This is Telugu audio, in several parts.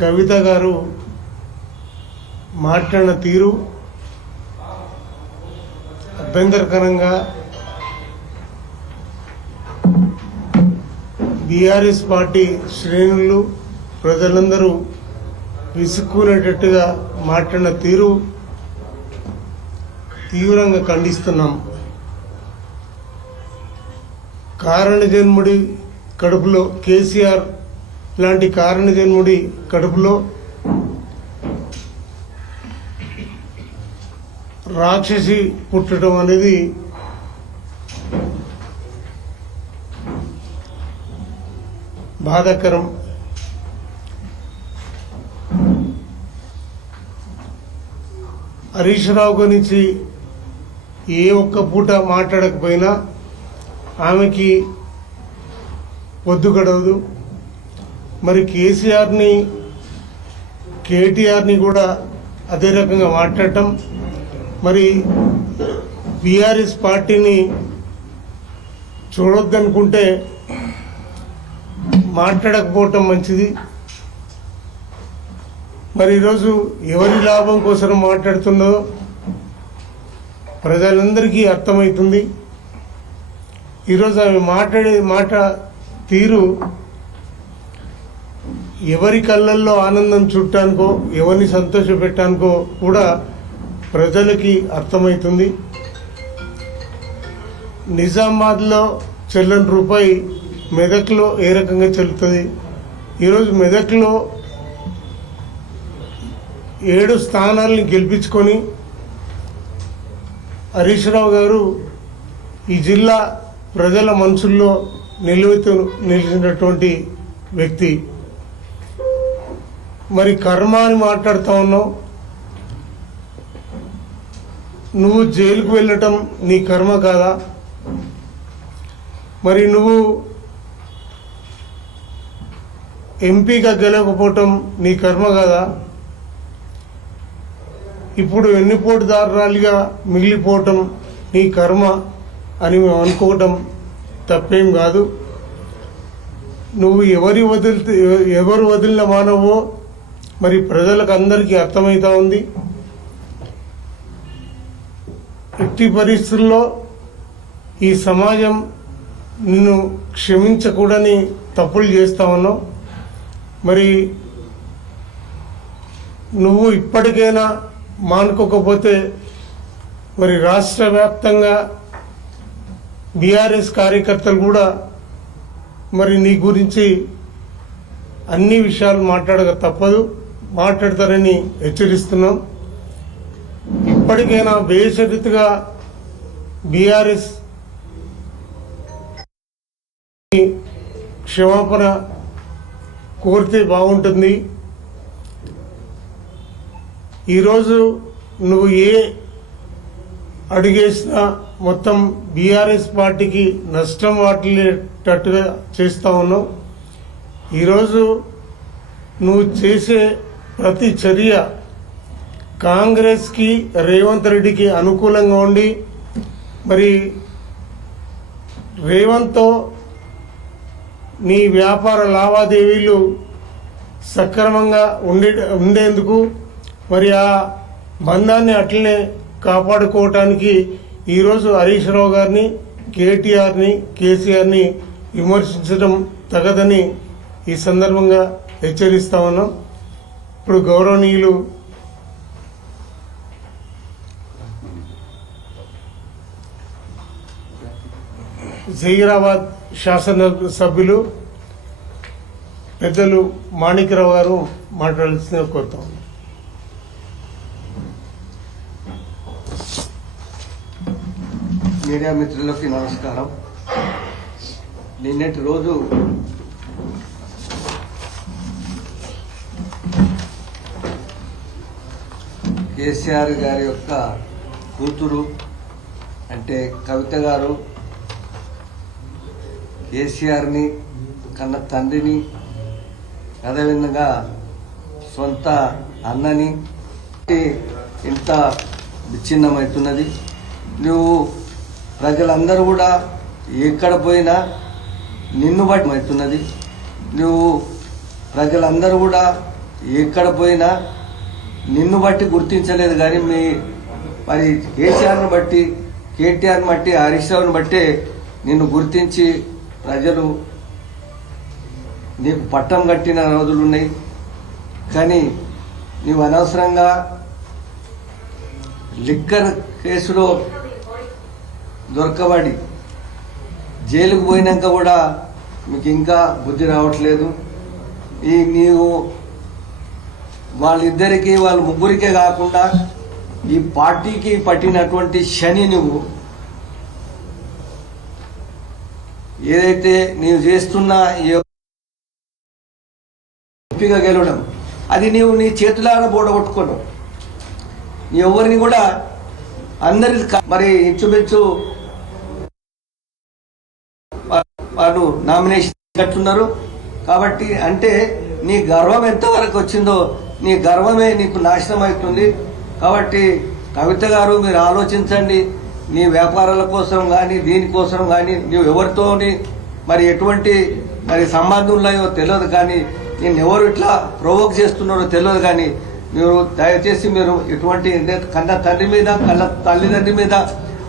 కవిత గారు మాట్లాడిన తీరు అభ్యంతరకరంగా బీఆర్ఎస్ పార్టీ శ్రేణులు ప్రజలందరూ విసుక్కునేటట్టుగా మాట్లాడిన తీరు తీవ్రంగా ఖండిస్తున్నాం. కారణ జన్ముడి కడుపులో కేసీఆర్ లాంటి కారణ జన్ముడి కడుపులో రాక్షసి పుట్టడం అనేది బాధాకరం. హరీష్ రావు గురించి ఏ ఒక్క పూట మాట్లాడకపోయినా ఆమెకి పొద్దు గడవదు. మరి కేసీఆర్ని కేటీఆర్ని కూడా అదే రకంగా మాట్లాడటం, మరి బీఆర్ఎస్ పార్టీని చూడొద్దనుకుంటే మాట్లాడకపోవటం మంచిది. మరి ఈరోజు ఎవరి లాభం కోసం మాట్లాడుతుందో ప్రజలందరికీ అర్థమవుతుంది. ఈరోజు ఆమె మాట్లాడే మాట తీరు ఎవరి కళ్ళల్లో ఆనందం చుట్టానికో ఎవరిని సంతోషపెట్టానికో కూడా ప్రజలకి అర్థమవుతుంది. నిజామాబాద్లో చెల్లని రూపాయి మెదక్లో ఏ రకంగా చెల్లుతుంది? ఈరోజు మెదక్లో 7 స్థానాలని గెలిపించుకొని హరీష్ రావు గారు ఈ జిల్లా ప్రజల మనసుల్లో నిలిచినటువంటి వ్యక్తి. మరి కర్మ అని మాట్లాడుతూ ఉన్నావు. నువ్వు జైలుకు వెళ్ళటం నీ కర్మ కాదా? మరి నువ్వు ఎంపీగా గెలవకపోవటం నీ కర్మ కాదా? ఇప్పుడు ఎన్నిపోటుదారురాలిగా మిగిలిపోవటం నీ కర్మ అని మేము అనుకోవటం తప్పేం కాదు. నువ్వు ఎవరు వదిలిన మానవో మరి ప్రజలకు అందరికీ అర్థమవుతా ఉంది. ఎట్టి పరిస్థితుల్లో ఈ సమాజం నిన్ను క్షమించకూడని తప్పులు చేస్తా ఉన్నావు. మరి నువ్వు ఇప్పటికైనా మానుకోకపోతే మరి రాష్ట్ర వ్యాప్తంగా బీఆర్ఎస్ కార్యకర్తలు కూడా మరి నీ గురించి అన్ని విషయాలు మాట్లాడక తప్పదు, మాట్లాడతారని హెచ్చరిస్తున్నాం. ఇప్పటికైనా బేషరతుగా బీఆర్ఎస్ క్షమాపణ కోరితే బాగుంటుంది. ఈరోజు నువ్వు ఏ అడుగేసినా మొత్తం బీఆర్ఎస్ పార్టీకి నష్టం వాటిల్లేటట్టుగా చేస్తూ ఉన్నావు. ఈరోజు నువ్వు చేసే ప్రతి చర్య కాంగ్రెస్కి రేవంత్ రెడ్డికి అనుకూలంగా ఉండి మరి రేవంత్తో నీ వ్యాపార లావాదేవీలు సక్రమంగా ఉండేందుకు మరి ఆ బంధాన్ని అట్లనే కాపాడుకోవటానికి ఈరోజు హరీష్ రావు గారిని, కేటీఆర్ని, కేసీఆర్ని విమర్శించడం తగదని ఈ సందర్భంగా హెచ్చరిస్తా ఉన్నాం. ఇప్పుడు గౌరవనీయులు జహీరాబాద్ శాసనసభ్యులు పెద్దలు మాణిక్యరావు గారు మాట్లాడాల్సిన కోరుతాం. మీడియా మిత్రులకి నమస్కారం. నిన్నటి రోజు కేసీఆర్ గారి యొక్క కూతురు అంటే కవిత గారు కేసీఆర్ని కన్న తండ్రిని, అదేవిధంగా సొంత అన్నని ఇంత విచ్ఛిన్నమవుతున్నది. నువ్వు ప్రజలందరూ కూడా ఎక్కడ పోయినా నిన్ను బట్టి అవుతున్నది. నువ్వు ప్రజలందరూ కూడా ఎక్కడ పోయినా నిన్ను బట్టి గుర్తించలేదు కానీ మరి కేసీఆర్ను బట్టి, కేటీఆర్ని బట్టి, హరీష్ రావుని బట్టే నిన్ను గుర్తించి ప్రజలు నీకు పట్టం కట్టిన రోజులున్నాయి. కానీ నీవు అనవసరంగా లిక్కర్ కేసులో దొరకబడి జైలుకు పోయినాక కూడా మీకు ఇంకా బుద్ధి రావట్లేదు. నీవు వాళ్ళిద్దరికీ, వాళ్ళ ముగ్గురికే కాకుండా ఈ పార్టీకి పట్టినటువంటి శని నువ్వు ఏదైతే నీవు చేస్తున్న ఈ ఎంపీగా గెలవడం అది నీవు నీ చేతులారా బోడగొట్టుకోవడం. ఎవరిని కూడా అందరి మరి ఇంచుమించు వాళ్ళు నామినేషన్ కట్టున్నారు కాబట్టి అంటే నీ గర్వం ఎంతవరకు వచ్చిందో నీ గర్వమే నీకు నాశనం అవుతుంది. కాబట్టి కవిత గారు మీరు ఆలోచించండి. నీ వ్యాపారాల కోసం కానీ దీనికోసం కానీ నువ్వు ఎవరితోని మరి ఎటువంటి మరి సంబంధం ఉన్నాయో తెలియదు, కానీ నేను ఎవరు ఇట్లా ప్రొవోక్ చేస్తున్నారో తెలియదు. కానీ మీరు దయచేసి మీరు ఇటువంటి కన్న తండ్రి మీద, కన్న తల్లిదండ్రి మీద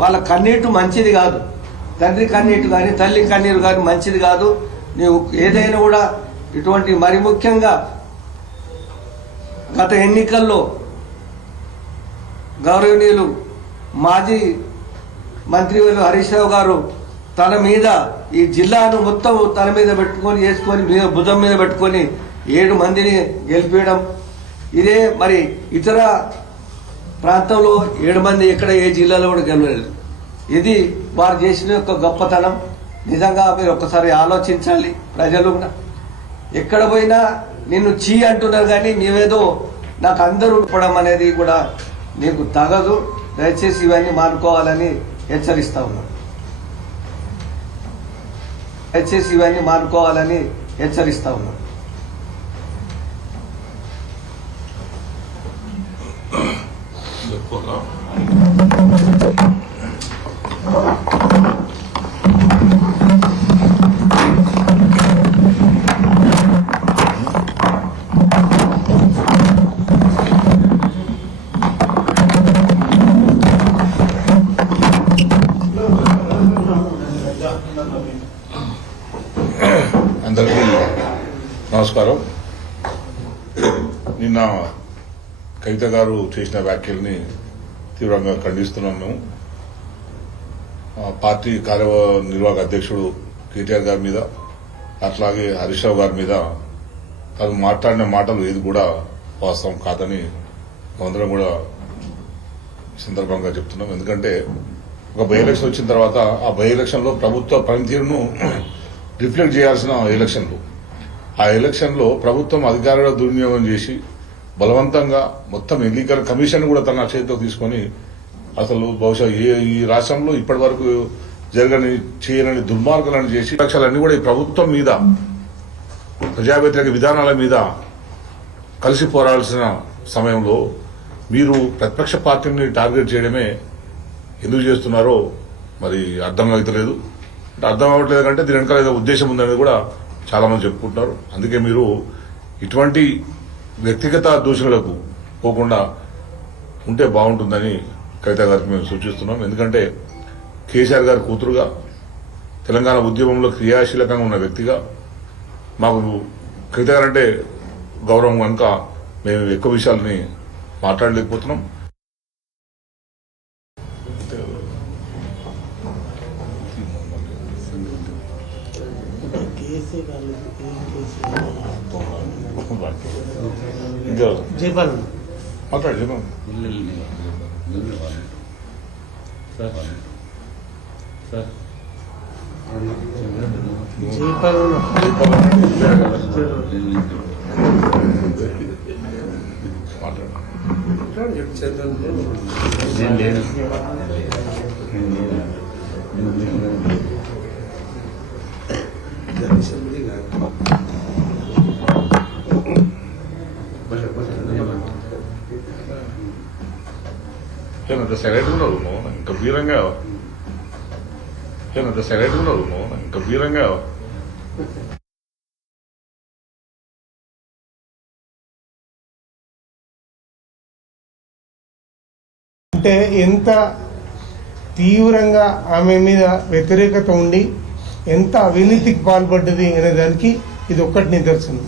వాళ్ళ కన్నీటు మంచిది కాదు. తండ్రి కన్నీటు కానీ తల్లి కన్నీరు కానీ మంచిది కాదు. నీవు ఏదైనా కూడా ఇటువంటి మరి ముఖ్యంగా గత ఎన్నికల్లో గౌరవనీయులు మాజీ మంత్రివర్యులు హరీష్ రావు గారు తన మీద ఈ జిల్లాను మొత్తం తన మీద పెట్టుకొని వేసుకొని భుజం మీద పెట్టుకొని 7 మందిని గెలిపించడం, ఇదే మరి ఇతర ప్రాంతంలో 7 మంది ఎక్కడ ఏ జిల్లాలో కూడా గెలవలేదు. ఇది వారు చేసిన యొక్క గొప్పతనం. నిజంగా మీరు ఒక్కసారి ఆలోచించాలి. ప్రజలు ఎక్కడ పోయినా నిన్ను చీ అంటున్నారు, కానీ నీవేదో నాకు అందరూ ఇవ్వడం అనేది కూడా నీకు తగదు. దయచేసి ఇవన్నీ మానుకోవాలని హెచ్చరిస్తా ఉన్నాను. దయచేసి ఇవన్నీ మానుకోవాలని హెచ్చరిస్తా ఉన్నాను. అందరికీ నమస్కారం. నిన్న కవిత గారు చేసిన వ్యాఖ్యల్ని తీవ్రంగా ఖండిస్తున్నాం. మేము పార్టీ కార్యనిర్వాహక అధ్యక్షుడు కేటీఆర్ గారి మీద, అట్లాగే హరీష్ రావు గారి మీద తను మాట్లాడిన మాటలు ఏది కూడా వాస్తవం కాదని అందరం కూడా ఈ సందర్భంగా చెప్తున్నాం. ఎందుకంటే ఒక బై ఎలక్షన్ వచ్చిన తర్వాత ఆ బై ఎలక్షన్ లో ప్రభుత్వ పనితీరును రిఫ్లెక్ట్ చేయాల్సిన ఎలక్షన్లు, ఆ ఎలక్షన్లో ప్రభుత్వం అధికారుల దుర్వినియోగం చేసి బలవంతంగా మొత్తం ఎన్నికల కమిషన్ కూడా తన చేతితో తీసుకొని అసలు బహుశా ఈ రాష్ట్రంలో ఇప్పటి వరకు జరగని చేయని దుర్మార్గాలను చేసి లక్ష్యాలన్నీ కూడా ఈ ప్రభుత్వం మీద, ప్రజా వ్యతిరేక విధానాల మీద కలిసి పోరాడాల్సిన సమయంలో మీరు ప్రతిపక్ష పార్టీని టార్గెట్ చేయడమే ఎందుకు చేస్తున్నారో మరి అర్థం అవుతలేదు. అర్థం అవ్వట్లేదు కంటే దీని వెనకాల ఏదో ఉద్దేశం ఉందనేది కూడా చాలా మంది చెప్పుకుంటున్నారు. అందుకే మీరు ఇటువంటి వ్యక్తిగత దూషణలకు పోకుండా ఉంటే బాగుంటుందని కవిత గారికి మేము సూచిస్తున్నాం. ఎందుకంటే కేసీఆర్ గారి కూతురుగా, తెలంగాణ ఉద్యమంలో క్రియాశీలకంగా ఉన్న వ్యక్తిగా మాకు కవిత గారంటే గౌరవం కనుక మేము ఎక్కువ విషయాలని మాట్లాడలేకపోతున్నాం. జైపాల్ మాట్లాడు సైలెంట్ ఉన్నావు గంభీరంగా, సైలెంట్ ఉన్నావు గంభీరంగా. అంటే ఎంత తీవ్రంగా ఆమె మీద వ్యతిరేకత ఉండి ఎంత అవినీతికి పాల్పడ్డది అనే దానికి ఇది ఒక్కటి నిదర్శనం.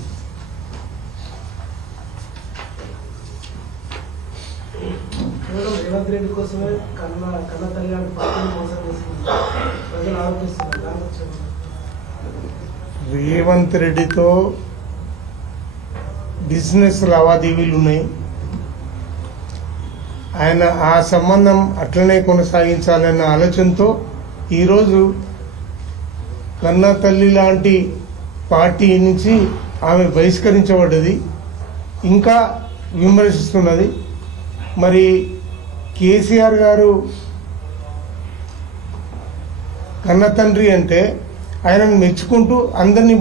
కేవలం రేవంత్ రెడ్డి కోసమే కన్న తల్లి లాంటి పార్టీని మోసం చేస్తుంది ప్రజలు ఆరోపిస్తున్నారు. దానికి వచ్చారు రేవంత్ రెడ్డితో బిజినెస్ లావాదేవీలు ఉన్నాయి. ఆయన ఆ సంబంధం అట్లనే కొనసాగించాలన్న ఆలోచనతో ఈరోజు కన్న తల్లి లాంటి పార్టీ నుంచి ఆమె బహిష్కరించబడ్డది, ఇంకా విమర్శిస్తున్నది. మరి కేసీఆర్ గారు కన్న తండ్రి అంటే ఆయనను మెచ్చుకుంటూ అందరినీ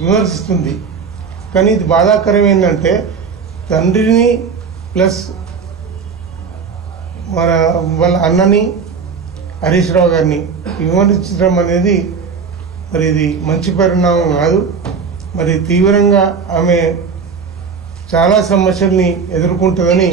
విమర్శిస్తుంది. కానీ ఇది బాధాకరం ఏంటంటే తండ్రిని ప్లస్ వాళ్ళ అన్నని హరీష్ రావు గారిని విమర్శించడం అనేది మరి ఇది మంచి పరిణామం కాదు. మరి తీవ్రంగా ఆమె చాలా సమస్యల్ని ఎదుర్కొంటుందని